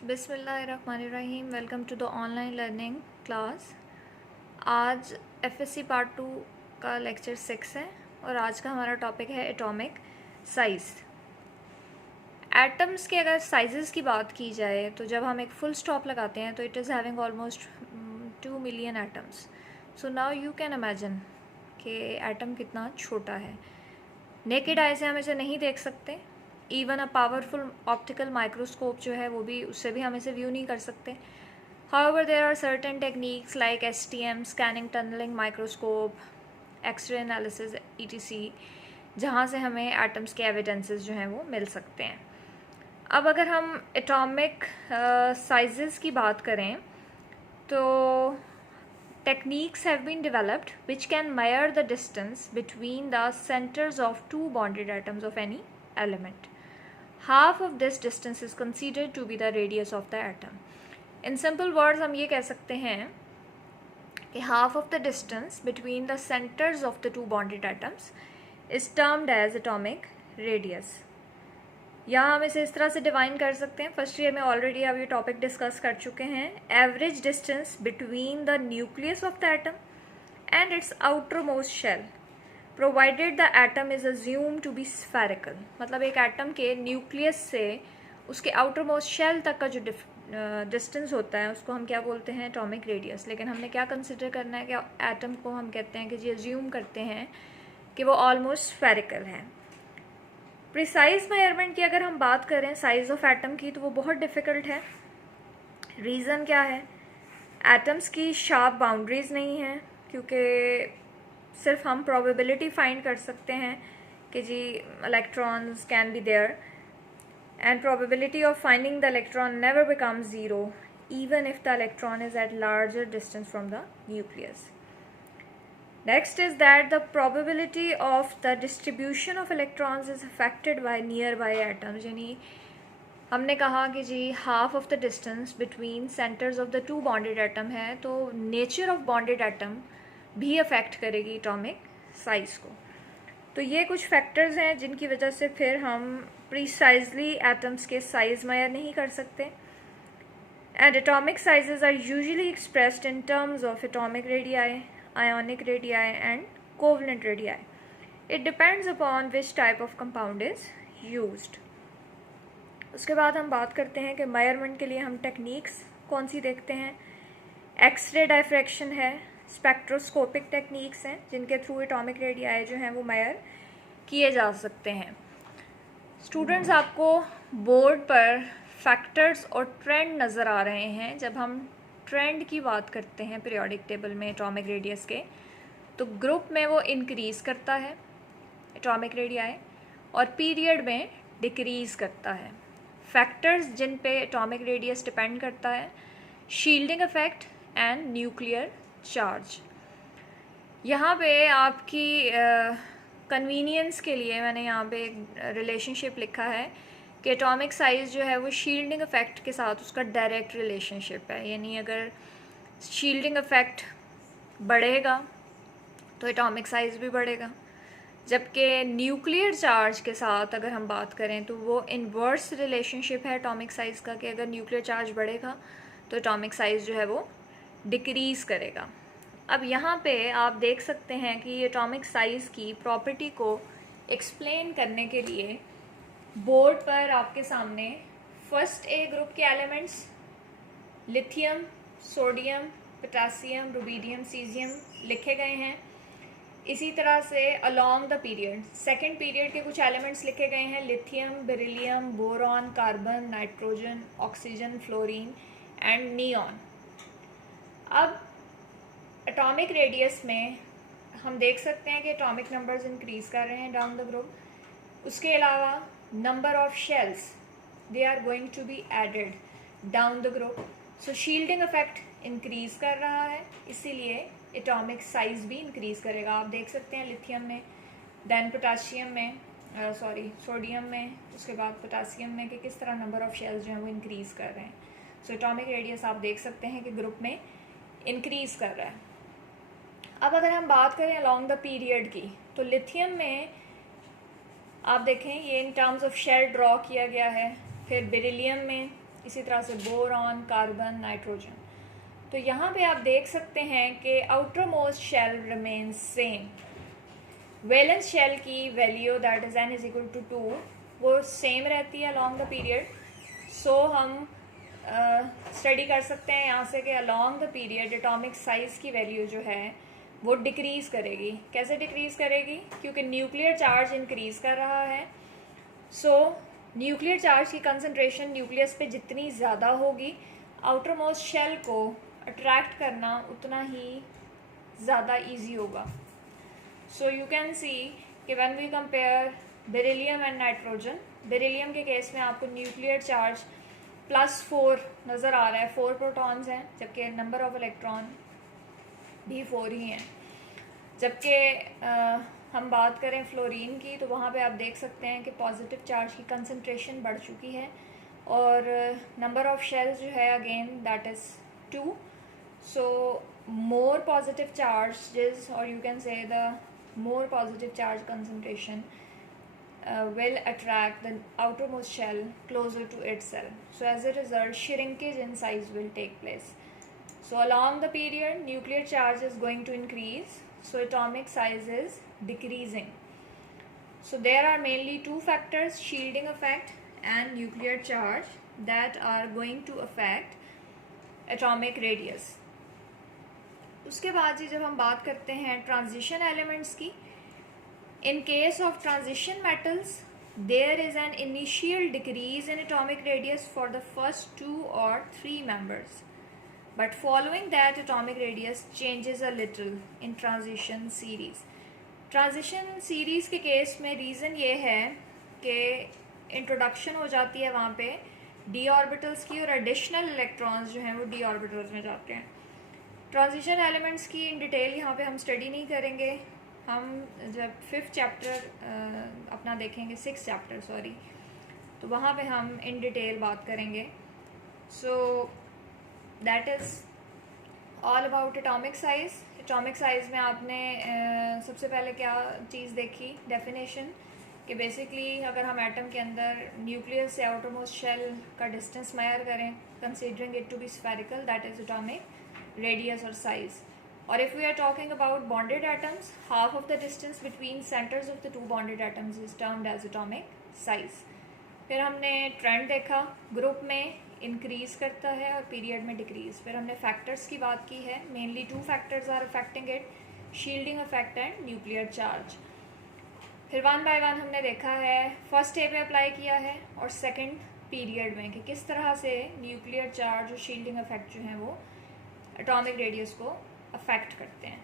बिस्मिल्लाहिर्रहमानिर्रहीम। Welcome to the online learning class. आज FSC part 2 का लेक्चर 6 है और आज का हमारा टॉपिक है एटॉमिक साइज़। एटम्स के अगर साइज़ेस की बात की जाए तो जब हम एक फुल स्टॉप लगाते हैं तो it is having almost 2 million atoms. So now you can imagine कि एटम कितना छोटा है। नेकेड आई से हम इसे नहीं देख सकते। Even a powerful optical microscope जो है वो भी, उससे भी हम इसे व्यू नहीं कर सकते। However there are certain techniques like STM, scanning tunnelling microscope, X-ray analysis ETC, जहाँ से हमें एटम्स के एविडेंसेस जो हैं वो मिल सकते हैं। अब अगर हम एटॉमिक साइजेस की बात करें तो techniques have been developed which can measure the distance between the centers of two bonded atoms of any element. Half of this distance is considered to be the radius of the atom. In simple words हम ये कह सकते हैं कि half of the distance between the centers of the two bonded atoms is termed as atomic radius. यहाँ हम इसे इस तरह से डिवाइन कर सकते हैं। फर्स्ट ईयर में ऑलरेडी अब ये टॉपिक डिस्कस कर चुके हैं। Average distance between the nucleus of the atom and its outermost shell provided the atom is assume to be spherical. मतलब एक एटम के न्यूक्लियस से उसके आउटर मोस्ट शेल तक का जो डिस्टेंस होता है उसको हम क्या बोलते हैं? Atomic radius. लेकिन हमने क्या कंसिडर करना है कि एटम को हम कहते हैं कि जी अज्यूम करते हैं कि वो ऑलमोस्ट स्फेरिकल है। प्रिसाइज मेजरमेंट की अगर हम बात करें साइज़ ऑफ एटम की तो वो बहुत डिफ़िकल्ट है। रीज़न क्या है? एटम्स की शार्प बाउंड्रीज़ नहीं हैं, क्योंकि सिर्फ हम प्रोबेबिलिटी फाइंड कर सकते हैं कि जी electrons can be there and probability of finding the electron never becomes zero even if the electron is at larger distance from the nucleus. Next is that the probability of the distribution of electrons is affected by nearby atoms. यानी हमने कहा कि जी half of the distance between centers of the two bonded atom है, तो nature of bonded atom भी affect करेगी atomic size को। तो ये कुछ factors हैं जिनकी वजह से फिर हम precisely atoms के size measure नहीं कर सकते। And atomic sizes are usually expressed in terms of atomic radii, ionic radii and covalent radii. It depends upon which type of compound is used. उसके बाद हम बात करते हैं कि मेजरमेंट के लिए हम टेक्निक्स कौन सी देखते हैं। एक्सरे डायफ्रैक्शन है, स्पेक्ट्रोस्कोपिक टेक्निक्स हैं जिनके थ्रू एटॉमिक रेडियाई जो हैं वो मेजर किए जा सकते हैं। स्टूडेंट्स, आपको बोर्ड पर फैक्टर्स और ट्रेंड नज़र आ रहे हैं। जब हम ट्रेंड की बात करते हैं पीरियोडिक टेबल में एटॉमिक रेडियस के, तो ग्रुप में वो इंक्रीज़ करता है एटॉमिक रेडियाई और पीरियड में डिक्रीज़ करता है। फैक्टर्स जिन पे एटॉमिक रेडियस डिपेंड करता है, shielding effect and nuclear charge. यहाँ पे आपकी कन्वीनियंस के लिए मैंने यहाँ पे एक रिलेशनशिप लिखा है कि एटॉमिक साइज़ जो है वो शील्डिंग इफेक्ट के साथ उसका डायरेक्ट रिलेशनशिप है। यानी अगर शील्डिंग इफेक्ट बढ़ेगा तो एटॉमिक साइज़ भी बढ़ेगा, जबकि न्यूक्लियर चार्ज के साथ अगर हम बात करें तो वो इन्वर्स रिलेशनशिप है एटॉमिक साइज़ का, कि अगर न्यूक्लियर चार्ज बढ़ेगा तो एटॉमिक साइज़ जो है वो डिक्रीज़ करेगा। अब यहाँ पे आप देख सकते हैं कि एटॉमिक साइज़ की प्रॉपर्टी को एक्सप्लेन करने के लिए बोर्ड पर आपके सामने फर्स्ट ए ग्रुप के elements lithium, sodium, potassium, rubidium, caesium लिखे गए हैं। इसी तरह से along the period second period के कुछ एलिमेंट्स लिखे गए हैं, lithium, beryllium, boron, carbon, nitrogen, oxygen, fluorine and neon. अब एटॉमिक रेडियस में हम देख सकते हैं कि एटॉमिक नंबर्स इंक्रीज़ कर रहे हैं डाउन द ग्रुप। उसके अलावा number of shells they are going to be added down the group, so shielding effect increase कर रहा है, इसीलिए atomic size भी increase करेगा। आप देख सकते हैं लिथियम में, then पोटाशियम में, सोडियम में, उसके बाद पोटाशियम में कि किस तरह नंबर ऑफ शेल्स जो हैं वो इंक्रीज़ कर रहे हैं। सो एटॉमिक रेडियस आप देख सकते हैं कि ग्रुप में इंक्रीज़ कर रहा है। अब अगर हम बात करें अलॉन्ग द पीरियड की, तो लिथियम में आप देखें ये in terms of shell draw किया गया है। फिर बेरिलियम में इसी तरह से बोरॉन, कार्बन, नाइट्रोजन। तो यहाँ पे आप देख सकते हैं कि outermost shell remains same. Valence shell की value that is n is equal to 2 वो सेम रहती है अलॉन्ग द पीरियड। सो हम स्टडी कर सकते हैं यहाँ से कि along the period atomic size की वैल्यू जो है वो डिक्रीज़ करेगी। कैसे डिक्रीज़ करेगी? क्योंकि न्यूक्लियर चार्ज इंक्रीज़ कर रहा है। सो न्यूक्लियर चार्ज की कंसंट्रेशन न्यूक्लियस पे जितनी ज़्यादा होगी, आउटर मोस्ट शेल को अट्रैक्ट करना उतना ही ज़्यादा ईजी होगा। सो यू कैन सी कि when we compare beryllium and nitrogen, beryllium के केस में आपको न्यूक्लियर चार्ज +4 नज़र आ रहा है, 4 प्रोटॉन्स हैं, जबकि नंबर ऑफ इलेक्ट्रॉन भी 4 ही हैं। जबकि हम बात करें फ्लोरीन की तो वहाँ पे आप देख सकते हैं कि पॉजिटिव चार्ज की कंसंट्रेशन बढ़ चुकी है और नंबर ऑफ शेल्स जो है again that is 2। So more positive charges और you can say the more positive charge concentration will attract the outermost shell closer to itself. So as a result, shrinkage in size will take place. So along the period, nuclear charge is going to increase, so atomic size is decreasing. So there are mainly two factors, shielding effect and nuclear charge, that are going to affect atomic radius. उसके बाद जी जब हम बात करते हैं transition elements की, in case of transition metals there is an initial decrease in atomic radius for the first 2 or 3 members, but following that atomic radius changes a little in transition series. Transition series के case में reason ये है कि introduction हो जाती है वहाँ पे डी ऑर्बिटल्स की और एडिशनल इलेक्ट्रॉन्स जो हैं वो डी ऑर्बिटल्स में जाते हैं। ट्रांजिशन एलिमेंट्स की इन डिटेल यहाँ पे हम स्टडी नहीं करेंगे। हम जब 5th चैप्टर अपना देखेंगे, 6th चैप्टर सॉरी, तो वहाँ पे हम इन डिटेल बात करेंगे। So that is all about atomic size. Atomic size में आपने सबसे पहले क्या चीज़ देखी, डेफिनेशन, कि बेसिकली अगर हम एटम के अंदर न्यूक्लियस से आउटर मोस्ट शेल का डिस्टेंस मेजर करें considering it to be spherical, that is atomic radius or size. Or if we are talking about bonded atoms, half of the distance between centers of the two bonded atoms is termed as atomic size. फिर हमने trend देखा, group में increase करता है और period में decrease. फिर हमने फैक्टर्स की बात की है, mainly 2 factors are affecting it, shielding effect and nuclear charge. फिर 1 by 1 हमने देखा है, फर्स्ट डे पे अप्लाई किया है और सेकेंड पीरियड में कि किस तरह से न्यूक्लियर चार्ज और शील्डिंग इफेक्ट जो हैं वो एटॉमिक रेडियस को अफेक्ट करते हैं।